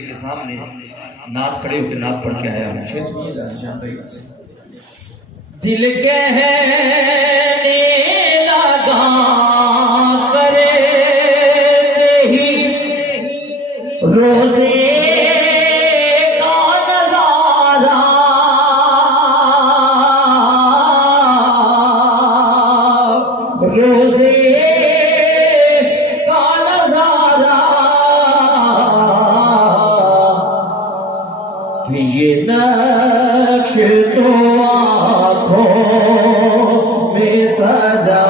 के सामने नाथ खड़े होकर नाथ पढ़ के आया हूँ। शेर सुनिएगा निशान भाई। दिल कहने लगा करे ही रोजे का नजारा, रोजे का नजारा, ये नक्श तो आँखों में सजा